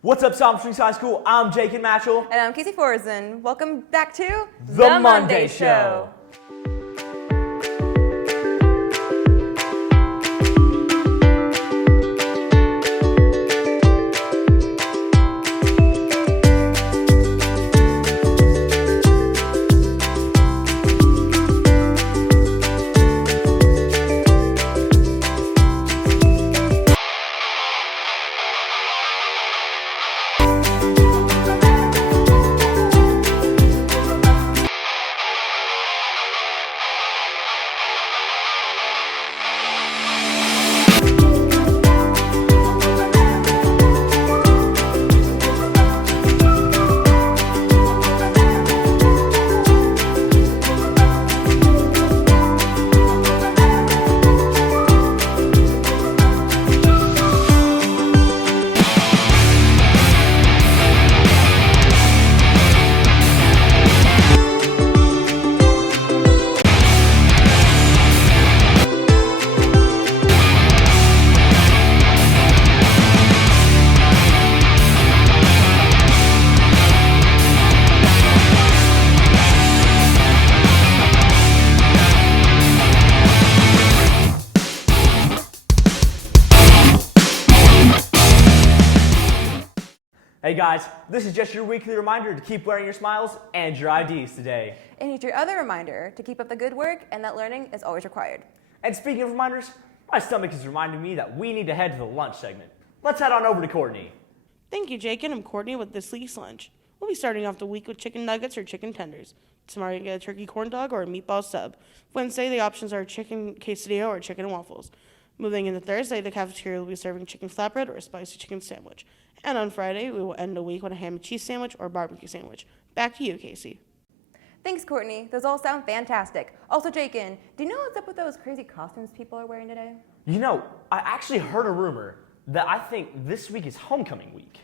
What's up, Psalm Springs High School? I'm Jake and Matchell. And I'm Casey Forzen. Welcome back to The Monday Show. Hey guys, this is just your weekly reminder to keep wearing your smiles and your IDs today. And here's your other reminder to keep up the good work and that learning is always required. And speaking of reminders, my stomach is reminding me that we need to head to the lunch segment. Let's head on over to Courtney. Thank you, Jake, and I'm Courtney with this week's lunch. We'll be starting off the week with chicken nuggets or chicken tenders. Tomorrow you get a turkey corn dog or a meatball sub. Wednesday, the options are chicken quesadilla or chicken and waffles. Moving into Thursday, the cafeteria will be serving chicken flatbread or a spicy chicken sandwich. And on Friday, we will end the week with a ham and cheese sandwich or barbecue sandwich. Back to you, Casey. Thanks, Courtney. Those all sound fantastic. Also, Jakin, do you know what's up with those crazy costumes people are wearing today? You know, I actually heard a rumor that I think this week is homecoming week.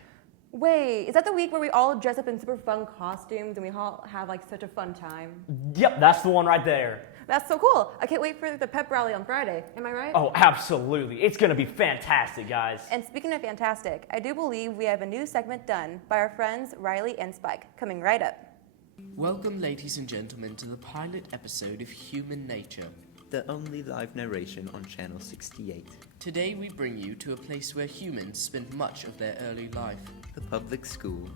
Wait, is that the week where we all dress up in super fun costumes and we all have like such a fun time? Yep, that's the one right there. That's so cool. I can't wait for the pep rally on Friday. Am I right? Oh, absolutely. It's going to be fantastic, guys. And speaking of fantastic, I do believe we have a new segment done by our friends Riley and Spike, coming right up. Welcome, ladies and gentlemen, to the pilot episode of Human Nature. The only live narration on Channel 68. Today we bring you to a place where humans spend much of their early life. The public school.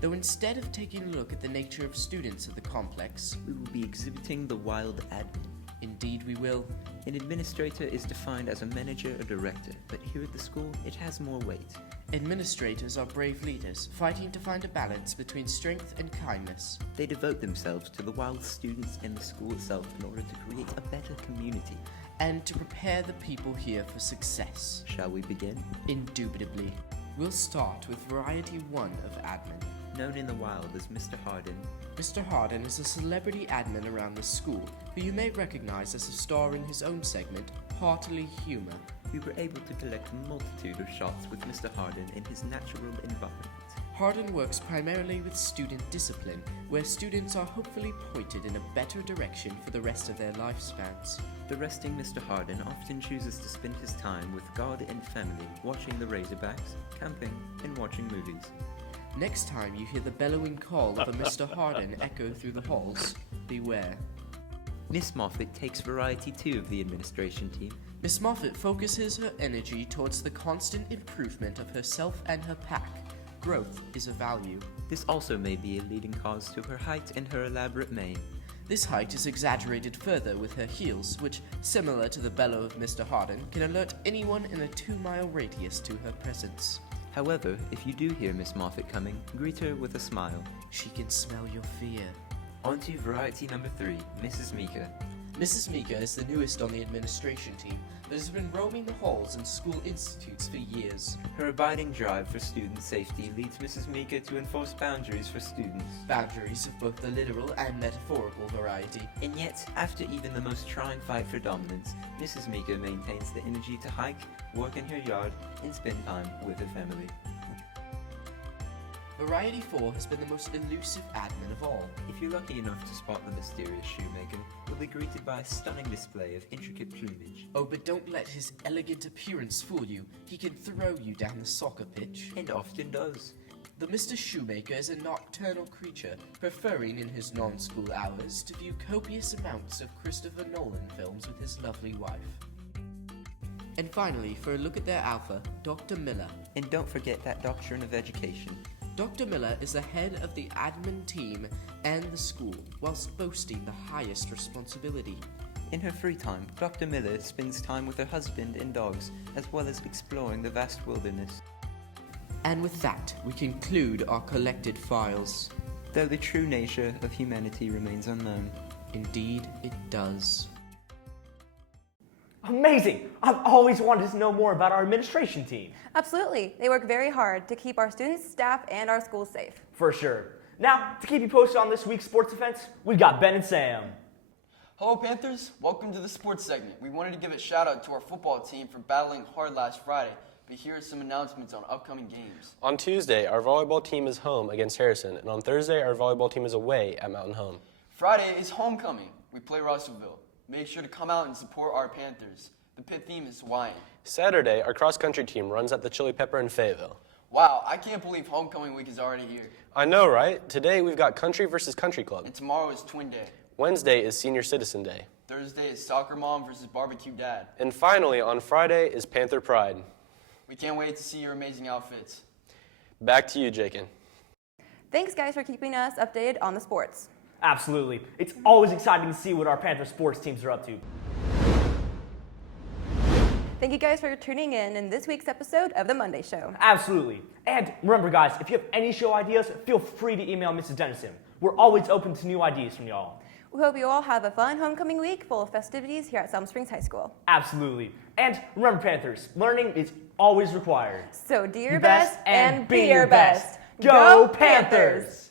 Though instead of taking a look at the nature of students at the complex, We will be exhibiting the wild admin. indeed we will. An administrator is defined as a manager or director, but here at the school, it has more weight. Administrators are brave leaders, fighting to find a balance between strength and kindness. They devote themselves to the wild students and the school itself in order to create a better community. And to prepare the people here for success. Shall we begin? Indubitably. We'll start with Variety 1 of Admin. Known in the wild as Mr. Harden, Mr. Harden is a celebrity admin around the school, who you may recognize as a star in his own segment, Heartily Humor. we were able to collect a multitude of shots with Mr. Harden in his natural environment. Harden works primarily with student discipline, where students are hopefully pointed in a better direction for the rest of their lifespans. The resting Mr. Harden often chooses to spend his time with God and family, watching the Razorbacks, camping, and watching movies. Next time you hear the bellowing call of a Mr. Harden echo through the halls, beware. Miss Moffat takes Variety 2 of the administration team. Miss Moffat focuses her energy towards the constant improvement of herself and her pack. Growth is a value. This also may be a leading cause to her height and her elaborate mane. This height is exaggerated further with her heels, which, similar to the bellow of Mr. Harden, can alert anyone in a 2-mile radius to her presence. However, if you do hear Miss Moffat coming, greet her with a smile. She can smell your fear. On to Variety number 3, Mrs. Mika. Mrs. Mika is the newest on the administration team, but has been roaming the halls and school institutes for years. Her abiding drive for student safety leads Mrs. Mika to enforce boundaries for students. Boundaries of both the literal and metaphorical variety. And yet, after even the most trying fight for dominance, Mrs. Mika maintains the energy to hike, work in her yard, and spend time with her family. Variety 4 has been the most elusive admin of all. If you're lucky enough to spot the mysterious shoemaker, you'll be greeted by a stunning display of intricate plumage. Oh, but don't let his elegant appearance fool you. He can throw you down the soccer pitch. And often does. The Mr. Shoemaker is a nocturnal creature, preferring in his non-school hours to view copious amounts of Christopher Nolan films with his lovely wife. And finally, for a look at their alpha, Dr. Miller. And don't forget that doctrine of education. Dr. Miller is the head of the admin team and the school, whilst boasting the highest responsibility. In her free time, Dr. Miller spends time with her husband and dogs, as well as exploring the vast wilderness. And with that, we conclude our collected files. Though the true nature of humanity remains unknown. Indeed, it does. Amazing! I've always wanted to know more about our administration team. Absolutely. They work very hard to keep our students, staff, and our schools safe. For sure. Now, to keep you posted on this week's sports events, we've got Ben and Sam. Hello Panthers, welcome to the sports segment. We wanted to give a shout out to our football team for battling hard last Friday, but here are some announcements on upcoming games. On Tuesday, our volleyball team is home against Harrison, and on Thursday, our volleyball team is away at Mountain Home. Friday is homecoming. We play Russellville. Make sure to come out and support our Panthers. The pit theme is Hawaiian. Saturday, our cross-country team runs at the Chili Pepper in Fayetteville. Wow, I can't believe homecoming week is already here. I know, right? Today, we've got Country versus Country Club. And tomorrow is Twin Day. Wednesday is Senior Citizen Day. Thursday is Soccer Mom versus Barbecue Dad. And finally, on Friday is Panther Pride. We can't wait to see your amazing outfits. Back to you, Jakin. Thanks, guys, for keeping us updated on the sports. Absolutely. It's always exciting to see what our Panther sports teams are up to. Thank you guys for tuning in this week's episode of The Monday Show. Absolutely. And remember, guys, if you have any show ideas, feel free to email Mrs. Dennison. We're always open to new ideas from y'all. We hope you all have a fun homecoming week full of festivities here at Salem Springs High School. Absolutely. And remember, Panthers, learning is always required. So do your Your best and be your best. Go Panthers!